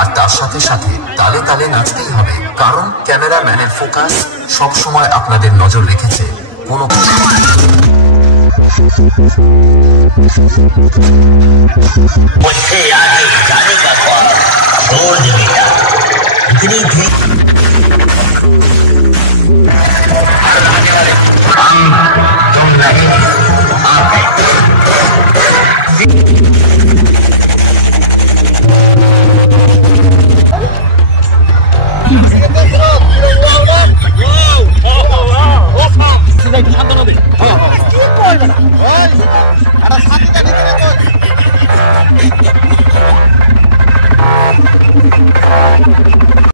আর তার সাথে সাথে তালে তালে নাচতেই হবে, কারণ ক্যামেরাম্যানের ফোকাস সব সময় আপনাদের নজর রেখেছে কোনো मुझसे आगे जाने का ख्वाब छोड़ दे बेटा, इतनी थी हम तुम नहीं आप है। সাথে